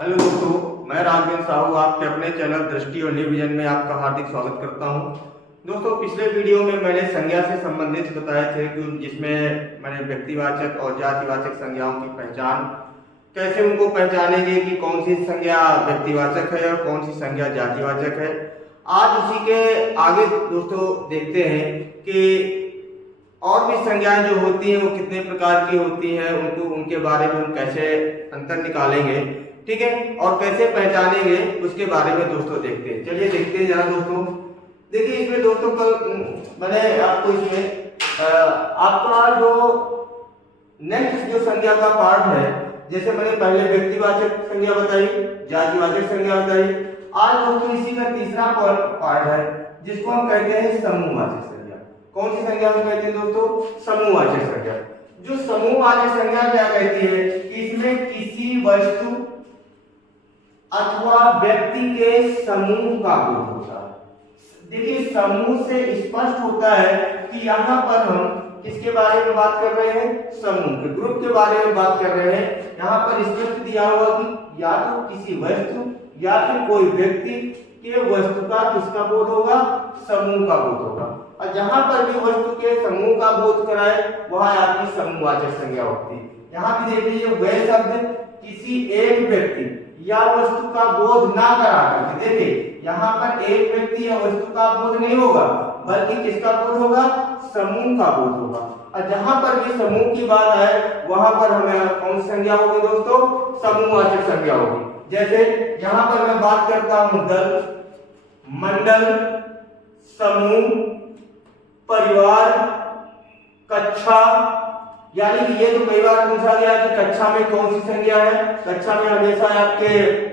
Hello दोस्तों, मैं राघवेंद्र साहू आपके अपने चैनल दृष्टि और न्यू विजन में आपका हार्दिक स्वागत करता हूं। दोस्तों, पिछले वीडियो में मैंने संज्ञा से संबंधित बताए थे कि जिसमें मैंने व्यक्तिवाचक और जातिवाचक संज्ञाओं की पहचान कैसे उनको पहचानेंगे कि कौन सी संज्ञा व्यक्तिवाचक है और कौन सी संज्ञा जातिवाचक है। आज उसी के आगे दोस्तों देखते हैं कि और भी संज्ञाएं जो होती हैं वो कितने प्रकार की होती हैं, उनको उनके बारे में हम कैसे अंतर निकालेंगे, ठीक है, और कैसे पहचानेंगे उसके बारे में दोस्तों देखते हैं। चलिए देखते हैं जरा दोस्तों। देखिए इसमें दोस्तों कल मैंने आपको इसमें आपका जो नेक्स्ट जो संज्ञा का पार्ट है, जैसे मैंने पहले व्यक्तिवाचक संज्ञा बताई, जातिवाचक संज्ञा बताई, आज दोस्तों इसी का तीसरा पार्ट है जिसको हम कहते हैं समूहवाचक संज्ञा। कौन सी संज्ञा को कहते हैं दोस्तों? समूहवाचक संज्ञा। जो समूहवाचक संज्ञा क्या कहती है कि इसमें किसी वस्तु अथवा व्यक्ति के समूह का बोध होता है। देखिए समूह से स्पष्ट होता है कि यहाँ पर हम किसके बारे में बात कर रहे हैं? समूह के, ग्रुप के बारे में बात कर रहे हैं। यहाँ पर स्पष्ट दिया हुआ कि या तो किसी वस्तु या फिर कोई व्यक्ति के वस्तु का किसका बोध होगा? समूह का बोध होगा। और जहां पर भी वस्तु के समूह का बोध कराए वह आपकी समूहवाचक संज्ञा होती है। यहाँ भी देख लीजिए, वह शब्द किसी एक व्यक्ति या वस्तु का बोध ना करा करके, देखिए यहाँ पर एक व्यक्ति या वस्तु का बोध नहीं होगा बल्कि किसका बोध होगा? समूह का बोध होगा। और जहां पर भी समूह की बात आए वहां पर हमें कौन सी संज्ञा होगी दोस्तों? समूहवाचक संज्ञा होगी। जैसे यहाँ पर मैं बात करता हूं दल, मंडल, समूह, परिवार, कक्षा, यानी कि ये तो कई बार पूछा गया कि कक्षा में कौन सी संज्ञा है। कक्षा में हमेशा आपके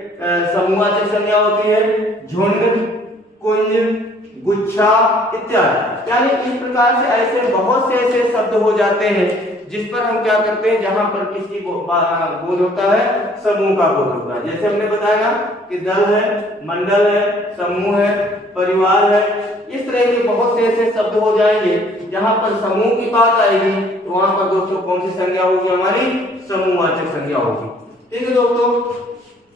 समूहवाचक संज्ञा होती है, झुंड, कुंज, गुच्छा इत्यादि। यानी इस प्रकार से ऐसे बहुत से ऐसे शब्द हो जाते हैं जिस पर हम क्या करते हैं, जहां पर किसी को बोध होता है, समूह का बोध होता है। जैसे हमने बताया ना कि दल है, मंडल है, समूह है, परिवार है, इस तरह के बहुत से ऐसे शब्द हो जाएंगे जहां पर समूह की बात आएगी तो वहां पर दोस्तों कौन सी संज्ञा होगी? हमारी समूहवाचक संज्ञा होगी। ठीक है दोस्तों,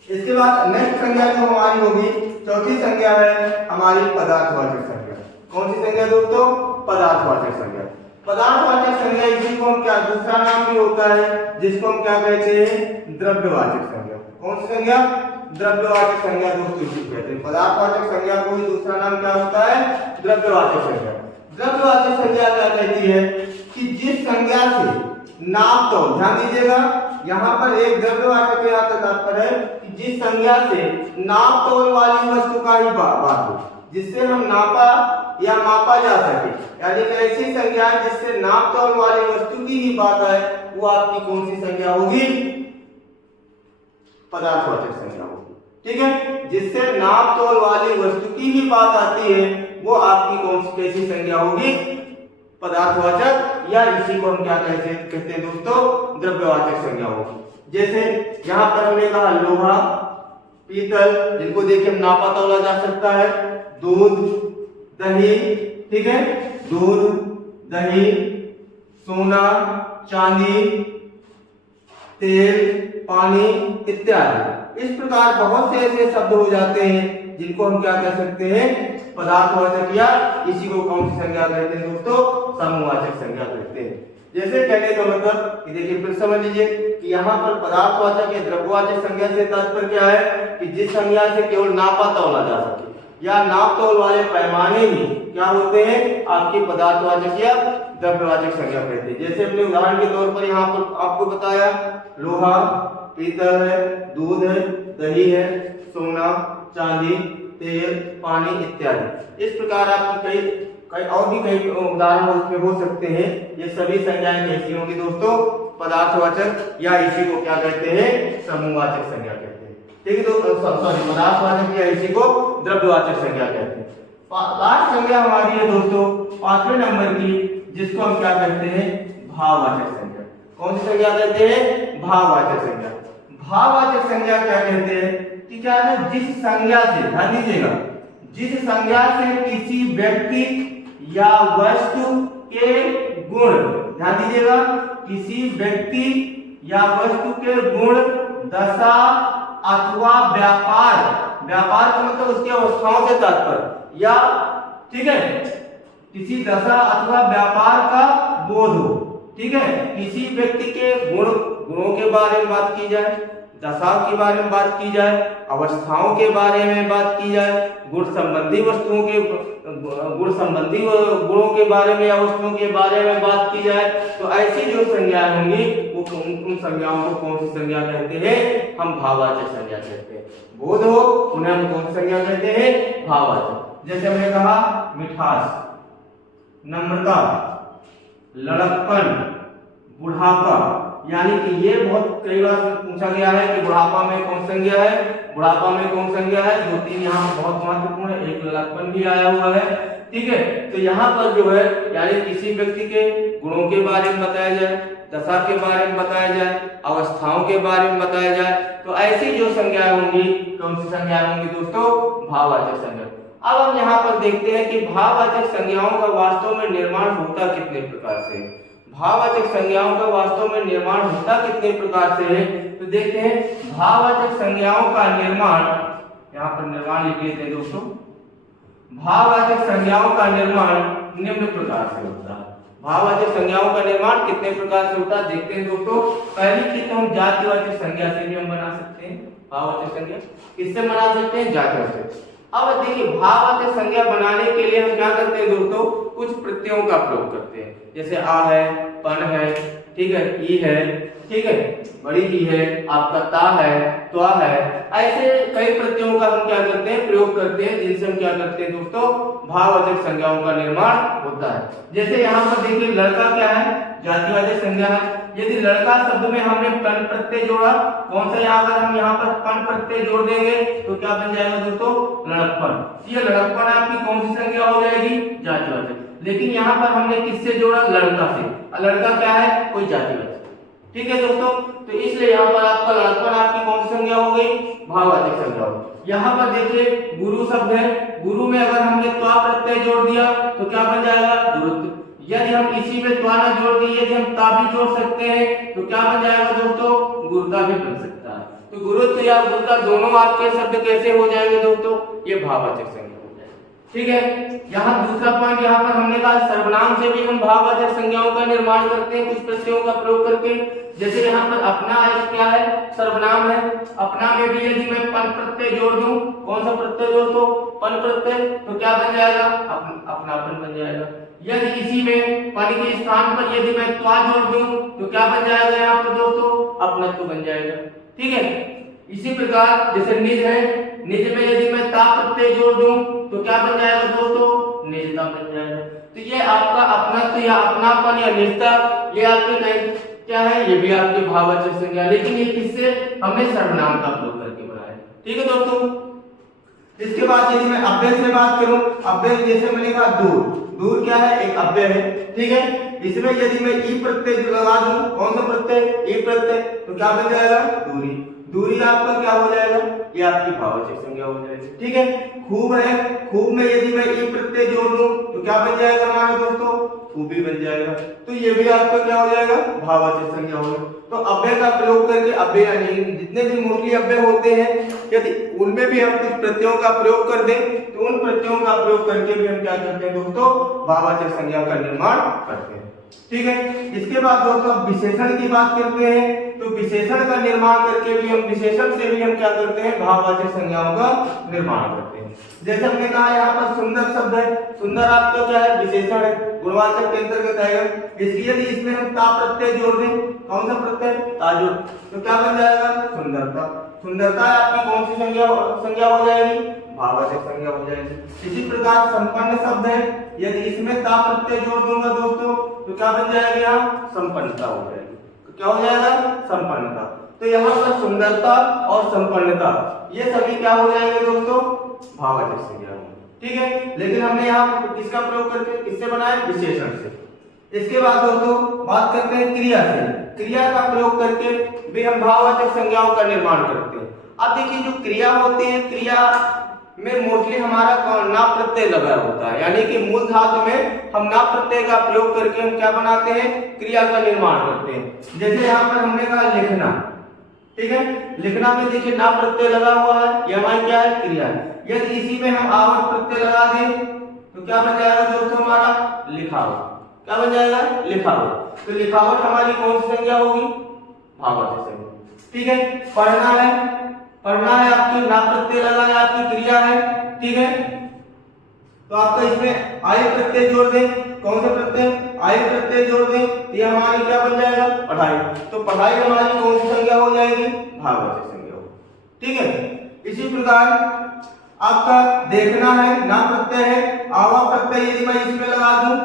इसके बाद नेक्स्ट संज्ञा जो हमारी होगी, चौथी संज्ञा है हमारी पदार्थवाचक संज्ञा। कौन सी संज्ञा दोस्तों? पदार्थवाचक संज्ञा। पदार्थवाचक संज्ञा इसी को हम क्या, दूसरा नाम भी होता है जिसको हम क्या कहते हैं? द्रव्यवाचक संज्ञा। कौन सी संज्ञा? द्रव्यवाचक संज्ञा दोस्तों इसी को कहते हैं। पदार्थवाचक संज्ञा को ही दूसरा नाम क्या होता है? द्रव्यवाचक संज्ञा। द्रव्यवाचक संज्ञा क्या कहती है कि जिस संज्ञा से नाप तोल, ध्यान दीजिएगा यहाँ पर एक द्रव्यवाचक का तात्पर्य है कि जिस संज्ञा से नाप तोल वाली वस्तु का ही बात हो, जिससे हम नापा या मापा जा सके, यानी कि ऐसी संज्ञा जिससे नाप तोल वाली वस्तु की ही बात है, वो आपकी कौन सी संज्ञा होगी? पदार्थवाचक संज्ञा होगी। ठीक है, जिससे नाप तोल वाली वस्तु की ही बात आती है वो आपकी कौन सी कैसी संज्ञा होगी? पदार्थवाचक, या इसी को हम क्या कहते हैं दोस्तों? द्रव्यवाचक संज्ञा होगी। जैसे यहाँ पर हमने कहा लोहा, पीतल, जिनको देखिए नापा तोला जा सकता है, दूध, दही, ठीक है, दूध, दही, सोना, चांदी, तेल, पानी इत्यादि। इस प्रकार बहुत से ऐसे शब्द हो जाते हैं जिनको हम क्या कह सकते हैं? पदार्थवाचक, या इसी को कौन सी संज्ञा कहते हैं दोस्तों? समूहवाचक संज्ञा कहते हैं। जैसे कहने का मतलब कि देखिए फिर समझ लीजिए कि यहाँ पर पदार्थवाचक या द्रव्यवाचक संज्ञा से तात्पर्य क्या है कि जिस संज्ञा से केवल नापा तौला जा सके या नाप तौल वाले पैमाने भी क्या होते हैं? आपके पदार्थवाचक या द्रव्यवाचक संज्ञा कहते हैं। जैसे अपने उदाहरण के तौर पर यहाँ पर आपको बताया, लोहा, पीतल है, दूध है, दही है, सोना, चांदी, तेल, पानी इत्यादि। इस प्रकार आपकी कई और भी कई उदाहरण उसमें हो सकते हैं। ये सभी संज्ञाएं कैसी होंगी दोस्तों? पदार्थवाचक, या इसी को क्या कहते हैं? समूहवाचक संज्ञा कहते हैं। ठीक है दोस्तों, सॉरी, पदार्थवाचक या इसी को द्रव्यवाचक संज्ञा कहते हैं। लास्ट संज्ञा हमारी है दोस्तों 5वें नंबर की, जिसको हम क्या कहते हैं? भाववाचक संज्ञा। कौन सी संज्ञा कहते हैं? भाववाचक संज्ञा। भाववाचक संज्ञा क्या कहते हैं कि क्या है? जिस संज्ञा से, ध्यान दीजिएगा, जिस संज्ञा से किसी व्यक्ति या वस्तु के गुण, ध्यान दीजिएगा, किसी व्यक्ति या वस्तु के गुण, दशा, अथवा व्यापार, व्यापार का मतलब उसकी अवस्थाओं से तात्पर्य, या ठीक है किसी दशा अथवा व्यापार का बोध हो, ठीक है किसी व्यक्ति के गुणों के बारे में बात की जाए, दशा के बारे में बात की जाए, अवस्थाओं के बारे में बात की जाए, गुण संबंधी वस्तुओं के गुण संबंधी गुणों के बारे में या वस्तुओं के बारे में बात की जाए, तो ऐसी जो संज्ञाएं होंगी वो उन संज्ञाओं को कौन सी संज्ञा कहते हैं? हम भाववाचक संज्ञा कहते हैं। बोध हो उन्हें हम कौन सी संज्ञा कहते हैं? भाववाचक। जैसे हमने कहा मिठास, नम्रता, लड़कपन, बुढ़ापा, यानी कि ये बहुत कई बार पूछा गया है कि बुढ़ापा में कौन संज्ञा है, बुढ़ापा में कौन संज्ञा है। दो तीन यहाँ बहुत महत्वपूर्ण है, एक लड़कपन भी आया हुआ है, ठीक है। तो यहाँ पर जो है यानी किसी व्यक्ति के गुणों के बारे में बताया जाए, दशा के बारे में बताया जाए, अवस्थाओं के बारे में बताया जाए, तो ऐसी जो संज्ञाएं होंगी कौन सी संज्ञाएं होंगी दोस्तों? भाववाचक संज्ञा। अब हम यहाँ पर देखते हैं कि भाववाचक संज्ञाओं का वास्तव में निर्माण होता कितने प्रकार से, भाववाचक संज्ञाओं का वास्तव में निर्माण होता कितने प्रकार से है। तो देखते हैं भाववाचक संज्ञाओं का निर्माण, यहाँ पर निर्माण लिख लेते हैं दोस्तों। भाववाचक संज्ञाओं का निर्माण निम्न प्रकार से होता है। भाववाचक संज्ञाओं का निर्माण कितने प्रकार से होता है देखते हैं दोस्तों। पहली चीज तो हम जातिवाचक संज्ञा से भी हम बना सकते हैं। भाववाचक संज्ञा किससे बना सकते हैं? जातिवाचक। अब देखिए भाववाचक संज्ञा बनाने के लिए हम क्या करते हैं दोस्तों? कुछ प्रत्ययों का प्रयोग करते हैं, जैसे आ है, पन है, ठीक है, ई है, ठीक है, बड़ी ई है, आपका ता है, त्वा है, ऐसे कई प्रत्ययों का हम क्या करते हैं? प्रयोग करते हैं, जिनसे हम क्या करते हैं दोस्तों? भाववाचक संज्ञाओं का निर्माण होता है। जैसे यहाँ पर देखिए लड़का क्या है? जातिवाचक संज्ञा है। यदि लड़का शब्द में हमने पन प्रत्यय जोड़ा, कौन सा यहाँ पर हम यहाँ पर पन प्रत्यय जोड़ देंगे तो क्या बन जाएगा दोस्तों? लड़कपन। ये लड़कपन आपकी कौन सी संज्ञा हो जाएगी? जातिवाचक। लेकिन यहाँ पर हमने किससे जोड़ा? लड़का से। लड़का क्या है? कोई जातिवाचक, ठीक है दोस्तों। तो इसलिए यहाँ पर आपका लड़कपन आपकी कौन सी संज्ञा हो गई? भाववाचक संज्ञा हो गई। यहाँ पर देखिए गुरु शब्द है, गुरु में अगर हमने त्वा प्रत्यय जोड़ दिया तो क्या बन जाएगा? गुरुत्व। यदि हम इसी में त्वा ना जोड़ दिए, यदि हम ता भी जोड़ सकते हैं तो क्या बन जाएगा दोस्तों? गुरुता भी बन सकता है। तो गुरुत्व या गुरुता दोनों आपके शब्द कैसे हो जाएंगे दोस्तों? ये भाववाचक संज्ञा हो जाएगी, ठीक है। यहाँ दूसरा पॉइंट यहाँ पर हमने कहा सर्वनाम से भी हम भाववाचक संज्ञाओं का निर्माण करते हैं कुछ प्रत्ययों का प्रयोग करके। जैसे यहाँ पर अपना क्या है? सर्वनाम है। अपना में भी यदि मैं पन प्रत्यय जोड़ दूं, कौन सा प्रत्यय दोस्तों? पन प्रत्यय, तो क्या बन जाएगा? अपनापन बन जाएगा। यदि इसी में पन के स्थान पर यदि मैं त्वा जोड़ दूं तो क्या बन जाएगा यहाँ पर दोस्तों? अपनत्व बन जाएगा, ठीक है। इसी प्रकार जैसे निज है, निज में यदि मैं ता प्रत्यय जोड़ दूं तो क्या बन जाएगा दोस्तों? निजता बन जाएगा। तो ये आपका अपनत्व या अपनापन या निजता, ये आपके क्या है? ये भी आपकी भाववाचक संज्ञा, लेकिन ये किससे? हमने सर्वनाम का प्रयोग करके बनाया, ठीक है दोस्तों। इसके बाद यदि मैं अव्यय से बात करूं, अव्यय जैसे मैंने कहा दूर, दूर क्या है? एक अव्यय है, ठीक है। इसमें यदि मैं ई प्रत्यय लगा दूं, कौन सा प्रत्यय? ई प्रत्यय, तो क्या बन जाएगा? दूरी। दूरी आपका क्या हो जाएगा? ये आपकी भाववाचक संज्ञा हो जाएगी, ठीक है। खूब है, खूब में यदि मैं ई प्रत्यय जोड़ दूं तो क्या बन जाएगा हमारे दोस्तों? खूबी बन जाएगा। तो ये भी आपका क्या हो जाएगा? भाववाचक संज्ञा होगा। तो अव्यय का प्रयोग करके अव्यय यानी जितने भी मूर्खी अव्यय होते हैं, यदि उनमें भी हम कुछ प्रत्ययों का प्रयोग कर दें तो उन प्रत्ययों का प्रयोग करके भी हम क्या करते हैं दोस्तों? भाववाचक संज्ञा का निर्माण करते हैं, ठीक है। इसके बाद दोस्तों विशेषण की बात करते हैं। तो विशेषण का निर्माण करके भी हम, विशेषण से भी हम क्या करते हैं? भाववाचक संज्ञाओं का निर्माण करते हैं। जैसे हमने कहा यहाँ पर सुंदर शब्द है, सुंदर आपका क्या है? विशेषण है, गुणवाचक के अंतर्गत आएगा। इसलिए यदि इसमें हम ता प्रत्यय जोड़ दें, कौन सा प्रत्यय? ता जोड़, तो क्या बन जाएगा? सुंदरता। सुंदरता आपकी कौन सी संज्ञा हो जाएगी? भाववाचक संज्ञा हो जाएगी। इसी प्रकार संपन्न शब्द है, यदि इसमें ता प्रत्यय जोड़ दूंगा दोस्तों तो क्या बन जाएगा? यहाँ संपन्नता हो जाएगी। तो क्या हो जाएगा? संपन्नता। तो यहाँ पर सुंदरता और संपन्नता ये सभी क्या हो जाएंगे दोस्तों? भाववाचक संज्ञा होंगे, ठीक है। लेकिन हमने यहाँ किसका प्रयोग करके, किससे बनाया? विशेषण से। इसके बाद दोस्तों बात करते हैं क्रिया से। क्रिया का प्रयोग करके भी हम भाववाचक संज्ञाओं का निर्माण करते हैं। अब देखिए जो क्रिया होती है, क्रिया में मोस्टली हमारा ना प्रत्यय लगा होता है, यानी कि मूल धातु में हम ना प्रत्यय का प्रयोग करके हम क्या बनाते हैं? क्रिया का निर्माण करते हैं। जैसे यहाँ पर हमने कहा लिखना, ठीक है। लिखना में देखिए ना प्रत्यय लगा हुआ है, ये हमारी क्या है, क्रिया है। यदि इसी में हम आवत प्रत्यय लगा दें तो क्या बन जाएगा दोस्तों, हमारा लिखावट। क्या बन जाएगा, लिखावट। तो लिखावट हमारी कौन सी संज्ञा होगी, भावार्थक संज्ञा। ठीक है। पढ़ना है, पढ़ना है आपकी ना प्रत्यय लगा है, आपकी क्रिया है। ठीक है। तो आपका इसमें आय प्रत्यय जोड़ दें, कौन सा प्रत्यय, आय प्रत्यय जोड़ दें, तो ये हमारी क्या बन जाएगा, पढ़ाई। तो पढ़ाई हमारी कौन सी संज्ञा हो जाएगी, भावार्थक संज्ञा हो। ठीक है। इसी प्रकार आपका देखना है ना प्रत्यय है, आवा प्रत्यय यदि मैं इसमें लगा दूं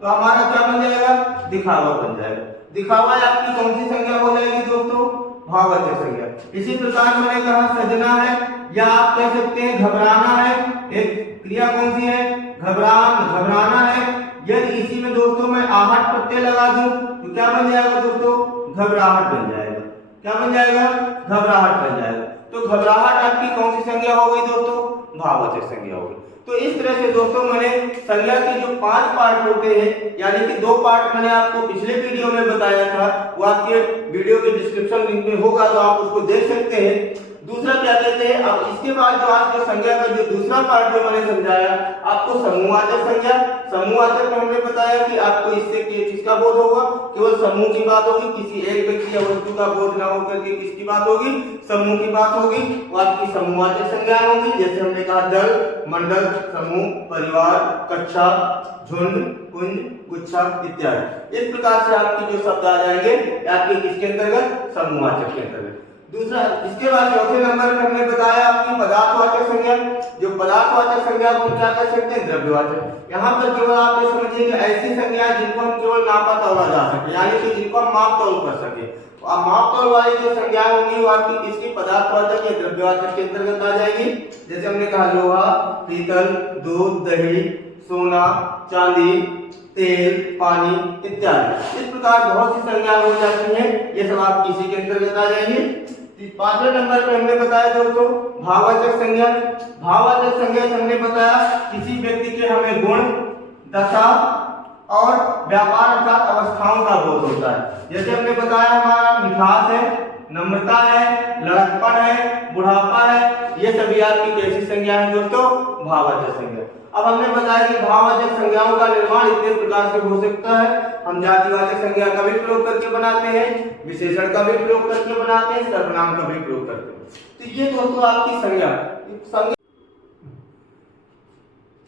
तो हमारा क्या बन जाएगा, दिखावा बन जाएगा। दिखावा आपकी कौन सी संज्ञा हो जाएगी दोस्तों, भावार्थक संज्ञा। इसी प्रकार मैंने कहा सजना है, या आप कह सकते हैं घबराना है, एक क्रिया कौन सी है, घबराना है। यदि इसी में दोस्तों मैं आहट प्रत्यय लगा दूं तो क्या बन जाएगा दोस्तों, घबराहट बन जाएगा। क्या बन जाएगा, घबराहट बन जाएगा। तो घबराहट आपकी कौन सी संज्ञा हो गई दोस्तों, भावार्थक संज्ञा हो गई। तो इस तरह से दोस्तों मैंने संज्ञा के जो 5 पार्ट होते हैं, यानी कि 2 पार्ट मैंने आपको पिछले वीडियो में बताया था, वो आपके वीडियो के डिस्क्रिप्शन लिंक में होगा, तो आप उसको देख सकते हैं। दूसरा क्या कहते हैं, अब इसके बाद जो आज के संज्ञा का जो दूसरा पार्ट जो मैंने समझाया आपको, समूहवाचक संज्ञा। समूहवाचक में हमने बताया कि आपको इससे किसका बोध होगा, केवल समूह की बात होगी, किसी एक व्यक्ति या वस्तु का बोध ना होकर के किसकी बात होगी, समूह की बात होगी, वो आपकी समूहवाचक संज्ञा होगी। जैसे हमने कहा दल, मंडल, समूह, परिवार, कक्षा, झुंड, कुंज, गुच्छा इत्यादि। इस प्रकार से आपकी जो शब्द आ जाएंगे आपके किसके अंतर्गत, समूहवाचक के अंतर्गत। दूसरा, इसके बाद चौथे नंबर पर हमने बताया आपकी पदार्थवाचक संज्ञा। जो पदार्थवाचक संज्ञा को क्या कह सकते हैं, द्रव्यवाचक। यहाँ पर केवल आप ये समझिए कि ऐसी संज्ञा जिनको हम केवल नापा तौला जा सके, यानी कि जिनको हम माप तौल कर सके। तो अब माप तौल वाली जो संज्ञाएं होंगी वो आपकी किसकी, पदार्थवाचक या द्रव्यवाचक के अंतर्गत आ जाएगी। जैसे हमने कहा लोहा, पीतल, दूध, दही, सोना, चांदी, तेल, पानी इत्यादि। इस प्रकार बहुत सी संज्ञाएं हो जाती हैं, ये सब आप किसी के अंतर्गत आ जाएंगे। 5वें नंबर पे हमने बताया दोस्तों भाववाचक संज्ञा। भाववाचक संज्ञा से हमने बताया किसी व्यक्ति के हमें गुण, दशा और व्यापार अर्थात अवस्थाओं का बोध होता है। जैसे हमने बताया हमारा मिठास है, नम्रता है, लड़कपन है, बुढ़ापा है, ये सभी आपकी कैसी संज्ञा है दोस्तों, भाववाचक संज्ञा। अब हमने बताया कि भाववाचक संज्ञाओं का निर्माण इतने प्रकार से हो सकता है। हम जातिवाचक संज्ञा का भी प्रयोग करके बनाते हैं, विशेषण का भी प्रयोग करके बनाते हैं, सर्वनाम का भी प्रयोग करते हैं। तो ये दोस्तों आपकी संज्ञा।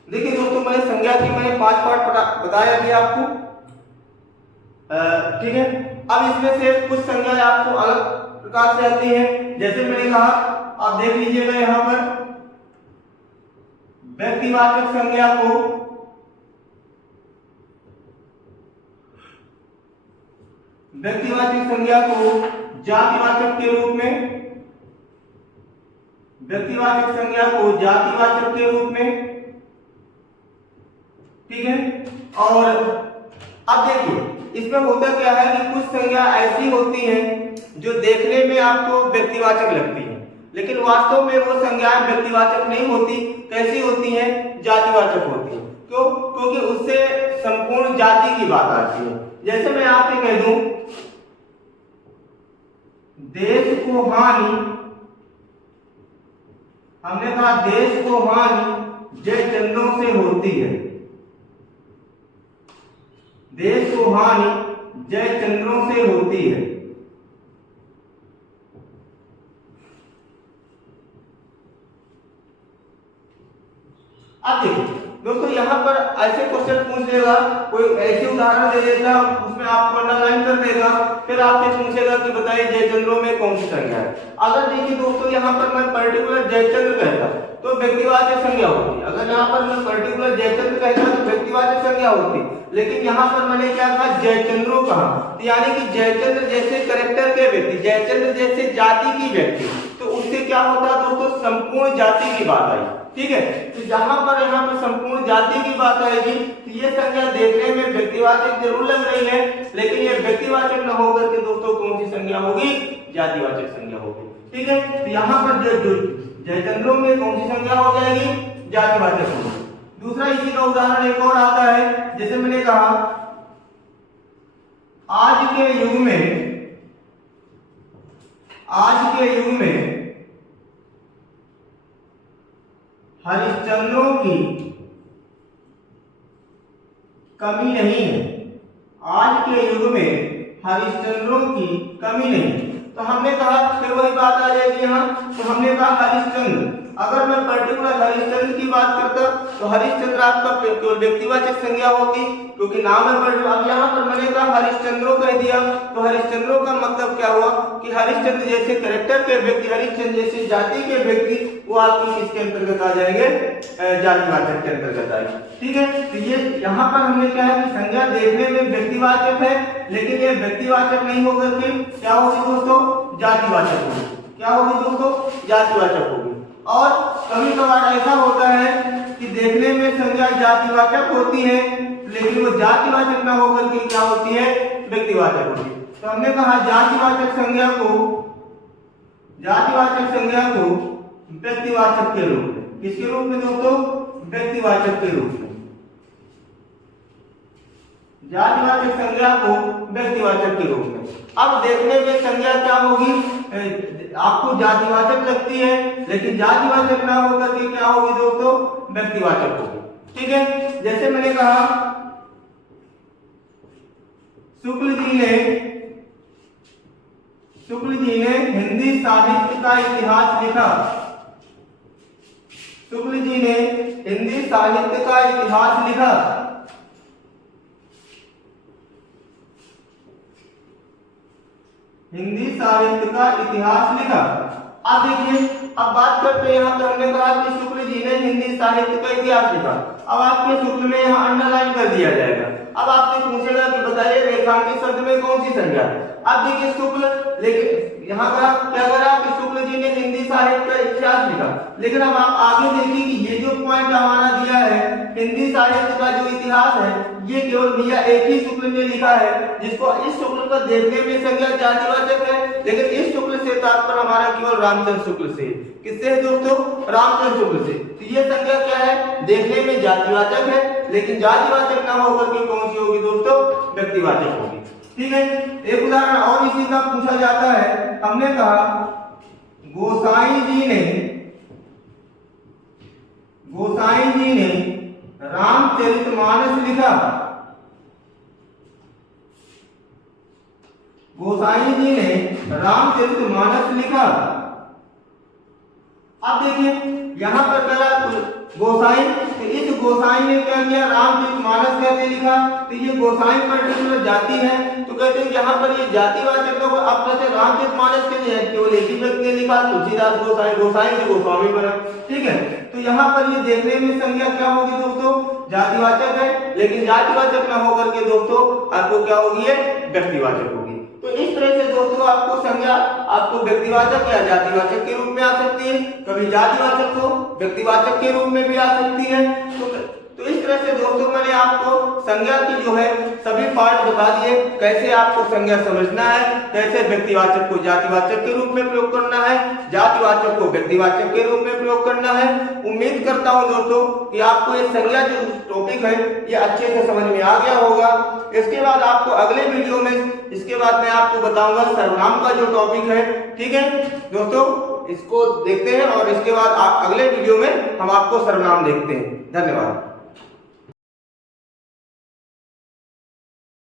देखिए दोस्तों मैंने संज्ञा की 5 पार्ट बताया अभी आपको, ठीक है। अब इसमें से कुछ संज्ञाएं आपको अलग प्रकार से आती हैं। जैसे मैंने कहा, आप देख लीजिएगा यहाँ पर व्यक्तिवाचक संज्ञा को जातिवाचक के रूप में, व्यक्तिवाचक संज्ञा को जातिवाचक के रूप में, ठीक है। और अब देखिए इसमें होता क्या है कि कुछ संज्ञा ऐसी होती हैं जो देखने में आपको व्यक्तिवाचक लगती हैं, लेकिन वास्तव में वो संज्ञाएं व्यक्तिवाचक नहीं होती। कैसी होती हैं, जातिवाचक होती हैं। क्यों, क्योंकि उससे संपूर्ण जाति की बात आती है। जैसे मैं आपसे कह दूं देश को हानि, हमने कहा देश को हानि जयचंद्रों से होती है, देश को हानि जयचंद्रों से होती है। अब देखिए दोस्तों यहाँ पर ऐसे क्वेश्चन पूछ लेगा, कोई ऐसे उदाहरण दे देगा, उसमें आपको अंडरलाइन कर देगा, फिर आपसे पूछेगा कि बताइए जयचंद्रों में कौन सी संज्ञा है। अगर देखिए दोस्तों यहाँ पर मैं पर्टिकुलर जयचंद्र कहता तो व्यक्तिवाचक संज्ञा होती। अगर यहाँ पर मैं पर्टिकुलर जयचंद्र कहता तो व्यक्तिवाचक संज्ञा होती, लेकिन यहाँ पर मैंने क्या कहा, जयचंद्रों कहा, तो यानी कि जयचंद्र जैसे कैरेक्टर के व्यक्ति, जयचंद्र जैसे जाति की व्यक्ति, तो उससे क्या होता है दोस्तों, संपूर्ण जाति की बात आई। ठीक है। तो जहां पर यहाँ पर संपूर्ण जाति की बात आएगी तो ये संज्ञा देखने में व्यक्तिवाचक जरूर लग रही है, लेकिन ये व्यक्तिवाचक न होकर के दोस्तों कौन सी संज्ञा होगी, जातिवाचक संज्ञा होगी। ठीक है। तो यहाँ पर जयचंद्रों में कौन सी संज्ञा हो जाएगी, जातिवाचक होगी। दूसरा इसी का उदाहरण एक और आता है, जैसे मैंने कहा आज के युग में आज के युग में हरिश्चंद्रों की कमी नहीं है। आज के युग में हरिश्चंद्रों की कमी नहीं। तो हमने कहा, फिर वही बात आ जाएगी यहाँ। तो हमने कहा हरिश्चंद्र, अगर मैं पर्टिकुलर हरिश्चंद्र की बात करता तो हरिश्चंद्र आपका केवल व्यक्तिवाचक संज्ञा होती, क्योंकि नाम है। अब यहाँ पर मैंने कहा हरिश्चंद्रों कह दिया, तो हरिश्चंद्रों का मतलब क्या हुआ कि हरिश्चंद्र जैसे कैरेक्टर के व्यक्ति, हरिश्चंद्र जैसी जाति के व्यक्ति, वो आपकी किसके अंतर्गत आ जाएंगे, जातिवाचक के अंतर्गत आएंगे। ठीक है, तो ये यहाँ पर हमने क्या है कि संज्ञा देखने में व्यक्तिवाचक है, लेकिन ये व्यक्तिवाचक नहीं होकर के क्या होगी दोस्तों, जातिवाचक होगी। क्या होगी दोस्तों, जातिवाचक होगी। और कभी कभार ऐसा होता है कि देखने में संज्ञा जातिवाचक होती है, लेकिन वो जातिवाचक न होकर के क्या होती है, व्यक्तिवाचक होती है। तो हमने कहा जातिवाचक संज्ञा को व्यक्तिवाचक के रूप में, किसके रूप में दोस्तों, व्यक्तिवाचक के रूप में। जातिवाचक संज्ञा को व्यक्तिवाचक के रूप में। अब देखने में संज्ञा क्या होगी, आपको जातिवाचक लगती है, लेकिन जातिवाचक ना होकर के क्या होगी दोस्तों, व्यक्तिवाचक होगी। ठीक है, जैसे मैंने कहा शुक्ल जी ने हिंदी साहित्य का इतिहास लिखा। शुक्ल जी ने हिंदी साहित्य का इतिहास लिखा। हिंदी साहित्य का इतिहास लिखा। अब देखिए, अब बात करते हैं यहाँ पे हमने कहा कि शुक्ल जी ने हिंदी साहित्य का इतिहास लिखा। अब आपके शुक्ल में यहाँ अंडरलाइन कर दिया जाएगा। अब आपसे पूछेगा कि बताइए रेखांकित शब्द में कौन सी संज्ञा है। अब देखिए शुक्ल, लेकिन यहाँ का क्या करा कि शुक्ल जी ने हिंदी साहित्य का इतिहास लिखा, लेकिन अब आप आगे देखिए कि ये जो पॉइंट हमारा दिया है हिंदी साहित्य का जो इतिहास है, ये केवल भैया एक ही शुक्ल ने लिखा है, जिसको इस शुक्ल को देखने में संज्ञा जातिवाचक है, लेकिन इस शुक्ल से तात्पर्य हमारा केवल रामचंद्र शुक्ल से। किससे है दोस्तों, रामचंद्र शुक्ल से। तो ये संज्ञा क्या है, देखने में जातिवाचक है, लेकिन जातिवाचक ना होकर के कौन सी होगी दोस्तों, व्यक्तिवाचक होगी। ठीक है, एक उदाहरण और इसी का पूछा जाता है। हमने कहा गोसाई जी ने रामचरितमानस लिखा। गोसाई जी ने रामचरितमानस लिखा। अब देखिए यहाँ पर करा गोसाई, तो इस गोसाई ने क्या किया, रामचरितमानस कहते लिखा। तो ये गोसाई पर्टिकुलर जाति है, तो कहते हैं यहाँ पर ये जातिवाचक लोग। अब कहते हैं रामचरितमानस के लिए केवल एक ही व्यक्ति ने लिखा, तुलसीदास गोसाई, गोसाई से गोस्वामी बना। ठीक है, तो यहाँ पर ये देखने में संज्ञा क्या होगी दोस्तों, जातिवाचक है, लेकिन जातिवाचक न होकर के दोस्तों आपको क्या होगी, व्यक्तिवाचक होगी। तो इस तरह से दोस्तों आपको संज्ञा आपको व्यक्तिवाचक या जातिवाचक के रूप में आ सकती है, कभी जातिवाचक को व्यक्तिवाचक के रूप में भी आ सकती है। तो इस तरह से दोस्तों मैंने आपको संज्ञा की जो है सभी पार्ट बता दिए, कैसे आपको संज्ञा समझना है, कैसे व्यक्तिवाचक को जातिवाचक के रूप में प्रयोग करना है, जातिवाचक को व्यक्तिवाचक के रूप में प्रयोग करना है। उम्मीद करता हूं दोस्तों कि आपको ये संज्ञा जो टॉपिक है ये अच्छे से समझ में आ गया होगा। इसके बाद आपको अगले वीडियो में, इसके बाद मैं आपको बताऊंगा सर्वनाम का जो टॉपिक है। ठीक है दोस्तों, इसको देखते हैं और इसके बाद अगले वीडियो में हम आपको सर्वनाम देखते हैं। धन्यवाद।